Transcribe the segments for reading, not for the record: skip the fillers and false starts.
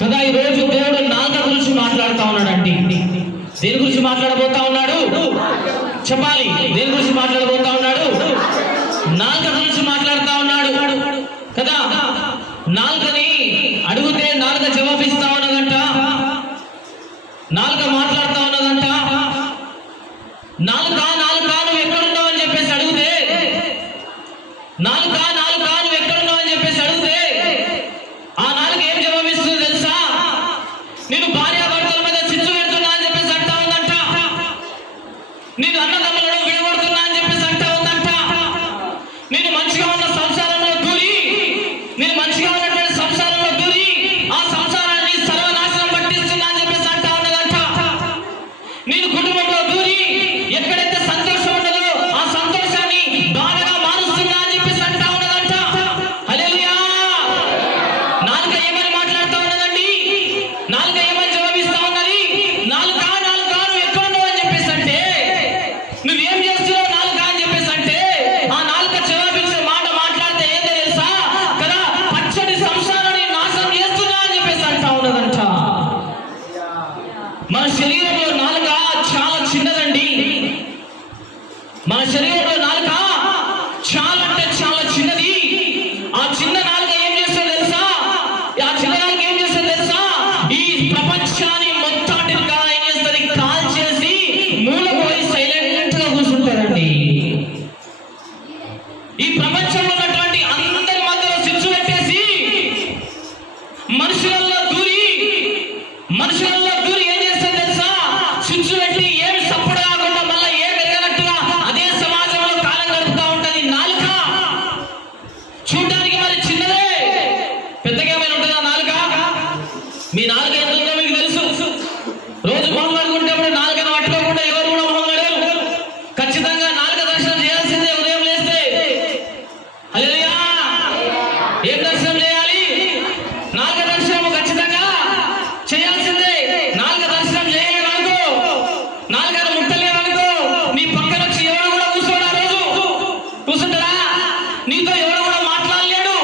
కదా ఈ రోజు దేవుడు నాలుక గురించి మాట్లాడుతూ ఉన్నాడండి. దేని గురించి మాట్లాడబోతా ఉన్నాడు చెప్పాలి? దేని గురించి మాట్లాడబోతా ఉన్నాడు? నాలుక గురించి మాట్లాడుతా ఉన్నాడు కదా. నాలుకని అడిగితే నాలుక జవాబిస్తా ఉన్నదంట, నాలుక మాట్లాడుతా ఉన్నదంట. నాలుక నువ్వు ఎక్కడున్నావు అని చెప్పేసి అడిగితే, నాలుక నువ్వు ఎక్కడున్నావు అని చెప్పేసి అడిగితే ఆ నాలుక ఏం జవాబిస్తుందో తెలుసా? నేను భార్యాభర్తల మీద చిచ్చు పెడుతున్నా అని చెప్పేసి అంటా ఉందంట. నేను అన్నదమ్ములను విడగొడుతున్నా అని చెప్పేసి అంటా ఉందంట. నేను మంచిగా ఉన్న సంసారంలో దూరి, నేను మంచిగా ఉన్నటువంటి సంసారంలో దూరి ఆ సంసారాన్ని సర్వనాశనం పట్టిస్తున్నా అని చెప్పేసి అంటా ఉన్నదంట. నేను కుటుంబంలో దూరి ఎక్కడైతే సంతోషం ఉండదో ఆ సంతోషాన్ని బాధగా మారుస్తున్నా అని చెప్పేసి అంటా ఉన్నదంట. హల్లెలూయా! నాలుక ఏమని మాట్లాడుతూ ఉన్నదండి? నాలుక ఏమని జవాబిస్తా ఉన్నది? నాలుక నువ్వు ఎక్కడున్నావు అని చెప్పేసి అంటే, నువ్వేం చేస్తున్నావు నాలుక అని చెప్పేసి అంటే, ఆ నాలుక జవాబిచ్చే మాట మాట్లాడితే ఏంటో తెలుసా కదా? పచ్చడి సంసారాన్ని నాశనం చేస్తున్నా అని చెప్పేసి అంటా ఉన్నదంట. మన శరీరంలో నాలుక చాలా చిన్నదండి. మన శరీరంలో నాలుక చాలా అంటే చాలా చిన్నది. ఆ చిన్న నాలుక ఏం చేస్తుందో తెలుసా? ఆ చిన్న నాలుక ఏం చేస్తుందో తెలుసా? ఈ ప్రపంచాన్ని మొత్తాన్ని ఏం చేస్తుంది? కాల్ చేసి మూలపోయి సైలెంట్ గా కూర్చుంటారండి. ఈ ప్రపంచంలో ఉన్నటువంటి అందరి మధ్యలో సిచ్చు పెట్టేసి మనుషులలో దూరి ఏం చేస్తుంది తెలుసా? సిచ్చు పెట్టి ఏమి సప్పుడు కాకుండా మళ్ళీ ఏం ఎరగనట్టుగా అదే సమాజంలో కాలం గడుపుతా ఉంటది నాలుక. చూడడానికి మరి చిన్నదే, పెద్దగా ఏమైనా ఉంటుందా నాలుక? మీ నాలుక ఎంత ఉందో మీకు తెలుసు. రోజు మొహం కడుకుంటేప్పుడు నాలుకను పట్టుకోకుండా ఎవరు కూడా మొహం కడగరు. ఖచ్చితంగా నాలుక దర్శనం చేయాల్సిందే ఉదయం లేస్తే. హల్లెలూయా! ఏం దర్శనం చేయాలి? నాలుక దర్శనం ఖచ్చితంగా చేయాల్సిందే. నాలుక దర్శనం చేయలేవనుకో, నాలుకను ముట్టలేవనుకో, నీ పక్కన వచ్చి ఎవరు కూడా కూర్చుంటారా? నీతో ఎవరు కూడా మాట్లాడలేడు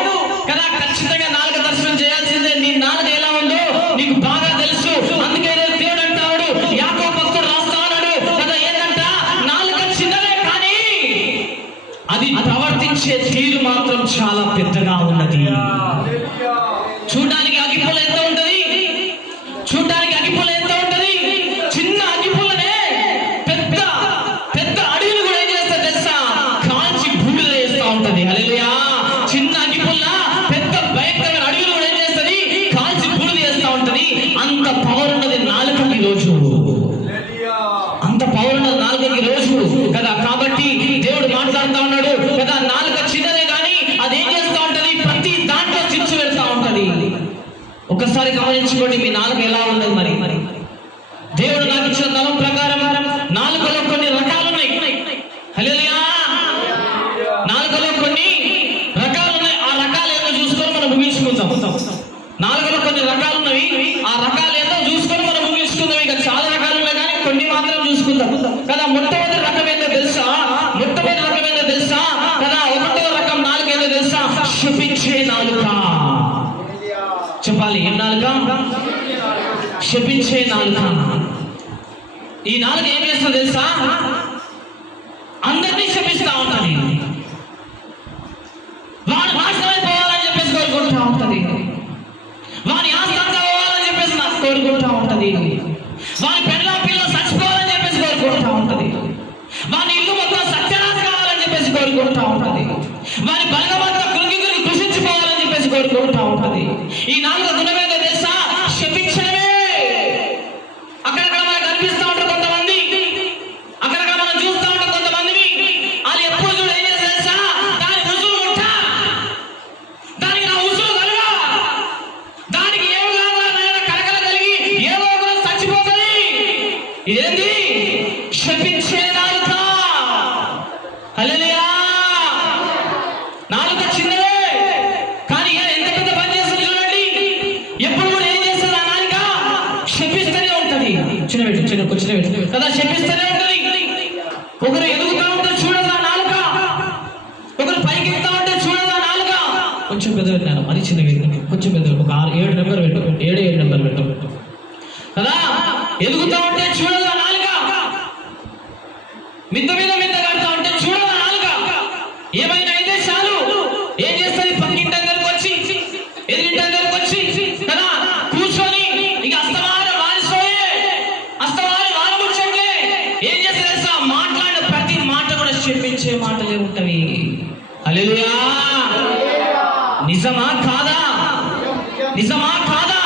కదా. ఖచ్చితంగా నాలుక దర్శనం చేయాల్సిందే. నీ నాలుక ఎలా ఉందో నీకు బాగా తెలుసు. అందుకే దేవుడు అంటాడు, యాకోబు భక్తుడు రాస్తా ఉన్నాడు కదా, ఏంటంట? నాలుక చిన్నదే కానీ అది ప్రవర్తించే తీరు మాత్రం చాలా పెద్దగా ఉన్నది. చూడడానికి అగ్గిపుల్ల ఎంత ఉంటది? చూడడానికి అగ్గిపుల్ల ఎంత ఉంటది? చిన్న అగ్గిపుల్లనే పెద్ద పెద్ద అడవిని కూడా ఏం చేస్తా తెలుసా? కాల్చి బూడిద వేస్తా ఉంటది. హల్లెలూయా! చిన్న అగ్గిపుల్ల పెద్ద భయంకరమైన అడవిని కూడా ఏం చేస్తుంది? కాల్చి బూడిద వేస్తా ఉంటది. అంత పవర్ ఉన్నది నాలుకకి రోజు, అంత పవర్ ఉన్నది నాలుకకి రోజు కదా. కాబట్టి దేవుడు మాట్లాడుతా ఉన్నాడు కదా, నాలుక చిన్నదే కానీ అదేం చేస్తా ఉంటది? ప్రతి దాంట్లో చిచ్చు పెడతా ఉంటది. ఒకసారి గమనించుకోండి మీ నాలుక ఎలా ఉన్నది. మరి దేవుడు నాకు ఇచ్చిన తలం ప్రకారం నాలుకలో కొన్ని రకాలు ఉన్నాయి. హల్లెలూయా! నాలుకలో కొన్ని రకాలు ఉన్నాయి. ఆ రకాలు ఏదో చూసుకొని మనం ముగించుకుందాం. నాలుకలో కొన్ని రకాలు ఉన్నవి, ఆ రకాలు ఏదో చూసుకొని మనం ముగించుకుందాం. ఇక చాలా రకాలు ఉన్నాయి కానీ కొన్ని మాత్రం చూసుకుందాం కదా. మొట్టమొదటి రకం ఏంటో తెలుసా? కదా, ఒకటో రకం నాలుక ఏంటో తెలుసా? శపించే నాలుక. చెప్పాలి, ఏం నాలుక? శపించే నాలుక. ఈ నాలుక ఏం చేస్తుందో తెలుసా? అందరినీ శపిస్తా ఉంటది. వాడు నాశనమైపోవాలని చెప్పేసి కోరుకుంటా ఉంటది. వాని ఆస్తంగా పోవాలని చెప్పేసి నాకు కోరుకుంటా ఉంటది. వాని పిల్ల చచ్చిపోవాలని చెప్పేసి కోరుకుంటా ఉంటది. వాని ఇల్లు మొత్తం సత్యనాశ కావాలని చెప్పేసి కోరుకుంటా ఉంటది. వాని బలగమంతా కృషించిపోవాలని చెప్పేసి కోరుకుంటా ఉంటది. ఈ నాలుగు గుణమేదో తెలుసా? శపించడమే. అక్కడక్కడ మనకు కనిపిస్తూ ఉంటారు కొంతమంది, అక్కడక్కడ మనం చూస్తూ ఉంటాం కొంతమందిని. వాళ్ళు ఎప్పుడు చూడ ఏం చేస్తారు తెలుసా? దాని ఉసులు ముట్ట, దానికి నా ఉసులు కలగా, దానికి ఏం కావాలన్నా కలకల కలిగి ఏదో ఒకరు చచ్చిపోతుంది. ఇదేంటి? శపించే నాలుక. హల్లెలూయా! నాలుక చిన్నదే కానీ ఎంత పెద్ద పని చేస్తుంది చూడండి. ఎప్పుడు కూడా ఏం చేస్తుంది? ఆ నాలుక శపిస్తూనే ఉంటది. చిన్న కదా, శపిస్తూనే ఉంటది. ఒకరు ఎదుగుతా ఉంటే చూడదా నాలుక, ఒకరు పైకి ఎత్తా ఉంటే చూడదా నాలుక. కొంచెం పెద్ద మరి చిన్నవి, కొంచెం పెద్ద, ఒక 7 నెంబర్ పెట్టు, 7 నెంబర్ కదా, ఎదుగుతా ఉంటే చూడదా నాలుక, మిద్ద మీద మిద్ద కడతా ఉంటే చూడదా నాలుక. ఏమైనా అయితే చాలు ఏం చేస్తుంది, పక్కింటి దగ్గరకు వచ్చి ఎదురింటి దగ్గరకు వచ్చి కదా కూర్చొని ఇక అస్తమాన వారముచ్చట్లే ఏం చేస్తుంది తెలుసా, మాట్లాడిన ప్రతి మాట కూడా చెప్పించే మాటలే ఉంటవి. హల్లెలూయా. నిజమా కాదా? నిజమా కాదా?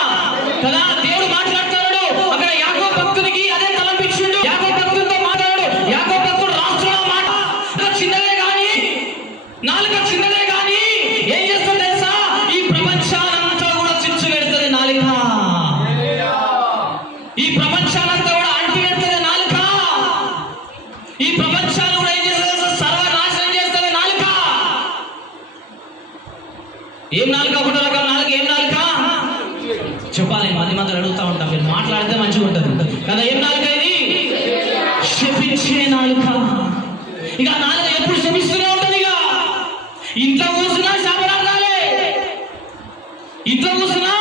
కదా, దేవుడు మాట్లాడుతున్నాడు. అక్కడ యాకోబు భక్తునికి అదే తలంపించిండు. యాకోబు భక్తుడితో మాట్లాడు. యాకోబు భక్తుడు రాస్తున్నాడు మాట. చిన్నదే కానీ, నాలుక చిన్నదే కానీ ఏం చేస్తుంది తెలుసా, ఈ ప్రపంచానంతా కూడా చిచ్చు పెడుతుంది నాలుక. ఈ ప్రపంచానంతా కూడా అంటి పెడుతుంది నాలుక. ఈ ప్రపంచాన్ని కూడా ఏం చేస్తుంది తెలుసా, సర్వనాశనం చేస్తుంది నాలుక. ఏం నాలుక? ఒకటో రకం నాలుక. ఏం నాలుక చెప్పాలి, మధ్య మధ్యలో అడుగుతా ఉంటాం, మీరు మాట్లాడితే మంచిగా ఉంటుంది కదా. ఏం నాలుక ఇది? శపించే నాలుక. ఇక నాలుక ఎప్పుడు శపిస్తూనే ఉంటుంది. ఇక ఇంట్లో కూర్చున్నా శాపనార్థాలే, ఇంట్లో కూర్చున్నా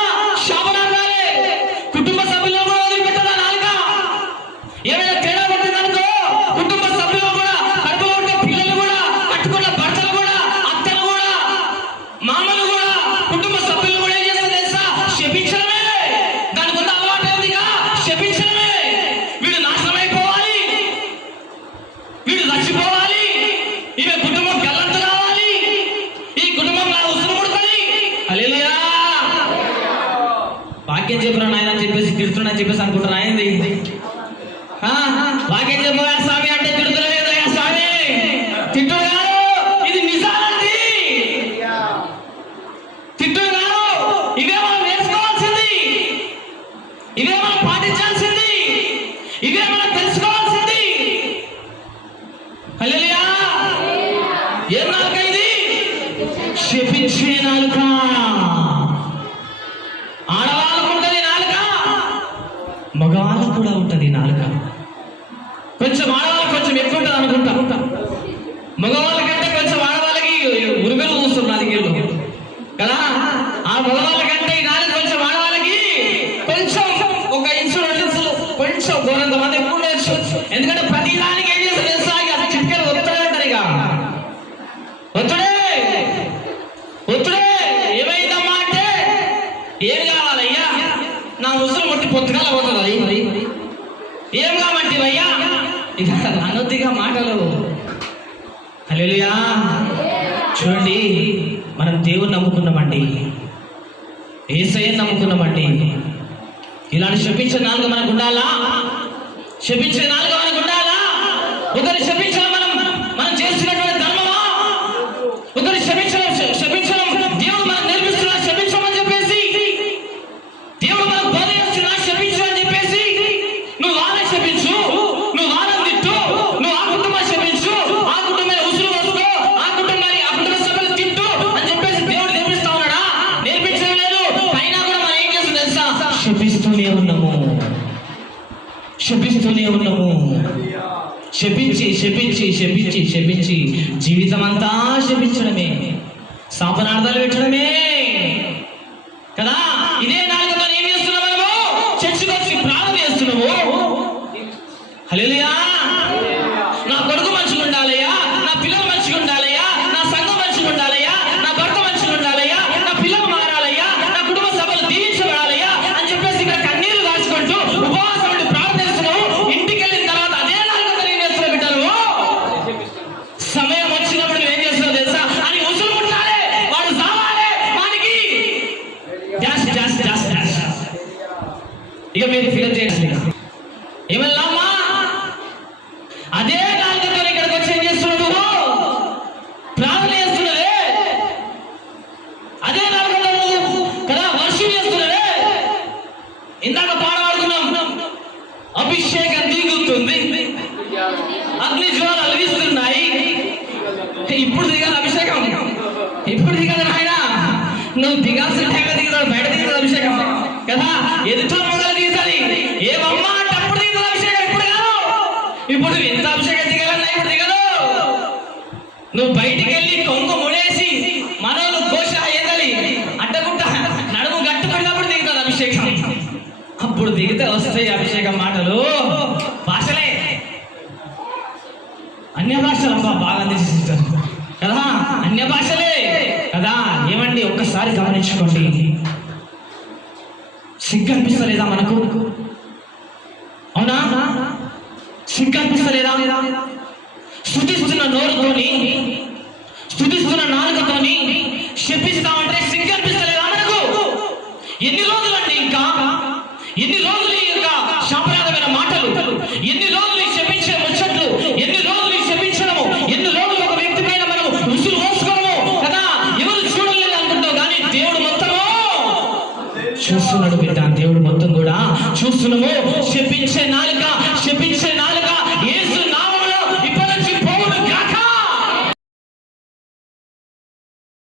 శాపనార్థాలే. కుటుంబ సభ్యులను కూడా వదిలిపెట్టదా నాలుక. ఏమైనా తేడా పట్టిందనుకో కుటుంబ సభ్యులు కూడా, కడుపులో ఉంటే పిల్లలు కూడా, కట్టుకున్న భర్తలు కూడా, అత్తలు కూడా, మామలు కూడా, కుటుంబ సభ్యులు కూడా ఏం చేస్తారు తెలుసా, శపించడమే. దానికి ఉన్న అలవాటు ఏందిగా, శపించడమే. వీడు నాశనం అయిపోవాలి, వీడు చచ్చిపోవాలి, ఈమె కుటుంబం గల్లంతు కావాలి, ఈ కుటుంబం నా ఉసురు ముడుతుంది. హల్లెలూయా. వాక్యం చెప్పురా నాయన అని చెప్పేసి తిడుతున్నా చెప్పేసి అనుకుంటారు. అయింది వాక్యం చెప్పగా స్వామి అంటే తిడుతున్నా స్వామి, తిట్టుడు కాదు, ఇది నిజాలండి. తిట్టుడు కాదు, ఇవే మనం నేర్చుకోవాల్సింది, ఇవే మనం పాటించాల్సింది, ఇవే మనం తెలుసుకోవాల్సింది. హల్లెలూయా. ఏం నాలుక ఇది? శపించే నాలుక. ఆడవాళ్ళకు ఉంటుంది నాలుక, మగవాళ్ళకు కూడా ఉంటుంది నాలుక. కొంచెం ఆడవాళ్ళకి కొంచెం ఎక్కువ ఉంటుంది అనుకుంటా. మగవాళ్ళకంటే కొంచెం ఆడవాళ్ళకి ఉరుగలు చూస్తుంది నాలుగేళ్ళు కదా. ఆ మగవాళ్ళకంటే ఈ నాలుగు కొంచెం ఆడవాళ్ళకి కొంచెం ఒక ఇంచు 2 ఇంచులు కొంచెం గోరంత మంది ఎక్కువ ఉండొచ్చు. ఎందుకంటే ప్రతి దానికి ఏం చేస్తారు తెలుసా, ఇక చిట్కలు ఒత్తుడే అంటారు. ఇక ఒత్తుడే ఒత్తుడే. ఏమైందమ్మా అంటే ఏం కావాలయ్యా, నా ముసులు ముట్టి పొత్తుకాల పోతుంది. అది ఏం కావంటే అయ్యా, ఇక అనొద్దిగా మాటలు. హల్లెలూయా. చూడండి, మనం దేవుని నమ్ముకున్నామండి, యేసయ్యని నమ్ముకున్నామండి. ఇలాంటి శపించే నాలుగు మనకు ఉండాలా? శపించే నాలుగు మనకు ఉండాలా? ఒకరి శపించడం మనం చేస్తున్నటువంటి ధర్మమా? ఒకరి శపించడం దేవుడు మనకు నేర్పిస్తున్నా శపించమని చెప్పేసి, దేవుడు మనకు బోధ చేస్తున్నా శపించు అని చెప్పేసి, నువ్వు వాళ్ళని శపించు, నువ్వు వాళ్ళని తిట్టు, నువ్వు ఆ కుటుంబాన్ని శపించు, ఆ కుటుంబాన్ని ఉసురు వస్తూ, ఆ కుటుంబ సభ్యులు తిట్టు అని చెప్పేసి దేవుడు నేర్పిస్తా ఉన్నాడా? నేర్పించడం లేదు. అయినా కూడా మనం ఏం చేస్తాం తెలుసా, శపిస్తూనే ఉన్నాము, శపిస్తూనే ఉన్నాము. శపించి శపించి శపించి శపించి జీవితం అంతా శపించడమే, శాపనార్థాలు పెట్టడమే కదా. ఇదే నాలుగుతో ఏం చేస్తున్నావు మనము? చర్చికి వచ్చి ప్రార్థన చేస్తున్నాము. హల్లెలూయా. నా కొడుకు మంచిగా ఉండాలయ్యా, నా పిల్లలు మంచిగా ఉండాలయ్యా, నా సంఘం మంచిగా ఉండాలయ్యా, నా భర్త మంచిగా ఉండాలయ్యా, నా పిల్లలు మారాలయ్యా, నా కుటుంబ సభలు దీవించబడాలయ్యా అని చెప్పేసి ఇక్కడ కన్నీరు దాచుకుంటూ ఉపవాసం ఉండి ప్రార్థిస్తున్నావు. ఇంటికి వెళ్ళిన తర్వాత అదే నాలుగుతో ఏం చేస్తున్నావు బిడ్డలు? సమయం వచ్చినప్పుడు నువ్వు ఏం చేస్తున్నావు తెలుసా, అని ఉసురు ముట్టాలి, వాడు సావాలి, వానికి డాష్ డాష్ డాష్ డాష్. ఇక మీరు ఫిల్ చేయాలి. ఏమన్నామా? అదే నాలుగుతో ఇక్కడికి వచ్చి ఏం చేస్తున్నావు? నువ్వు ప్రార్థన చేస్తున్నదే, అదే నాలుగుతో నువ్వు కదా వర్షం చేస్తున్నదే. ఇందాక పాడబడుతున్నాం, అభిషేకం దిగుతుంది, అగ్ని జ్వాలలు వీస్తున్నాయి. ఇప్పుడు దిగాలి అభిషేకం, ఇప్పుడు దిగాలి నాయన. నువ్వు దిగాల్సిన టైంలో దిగుతాడు, బయట దిగుతుంది అభిషేకం కదా. ఎదుట మొదలు దిగుతుంది, ఏమమ్మా అంటే అప్పుడు దిగుతుంది అభిషేకం, ఇప్పుడు కాదు. ఇప్పుడు ఎంత అభిషేకం దిగాలన్నా ఇప్పుడు దిగదు. నువ్వు బయటికి వెళ్ళి కొంగు ముడేసి మనోళ్ళు కోశ ఎదలి అడ్డగుట్ట నడుము గట్టు పడినప్పుడు దిగుతుంది అభిషేకం. అప్పుడు దిగితే వస్తాయి అభిషేకం మాటలు, భాషలే, అన్య భాషలు. అబ్బా బాగా తీసిస్తారు కదా, అన్య భాషలే కదా. ఏమండి ఒక్కసారి గమనించుకోండి, సిగ్గు అనిపిస్తలేదా మనకు? అవునా? సిగ్గు అనిపిస్తలేదా? స్తుతిస్తున్న నోరుతోని, స్తుతిస్తున్న నాలుకతోని శపిస్తామంటే సిగ్గు అనిపిస్తలేదా మనకు? ఎన్ని రోజులండి ఇంకా? ఎన్ని రోజులు ఇంకా శాపనాదమైన మాటలు? ఎన్ని రోజులు శపించే ముచ్చట్లు? ఎన్ని రోజులు శపించడము? ఎన్ని రోజులు ఒక వ్యక్తి పైన మనం ఉసులు పోసుకోవడము కదా? ఎవరు చూడలేదు అనుకుంటావు, కానీ దేవుడు మొత్తము చూస్తున్నాడు బిడ్డ. దేవుడు మొత్తం కూడా చూస్తున్నాము. శపించే నాలుక, శపించే నాలుక యేసు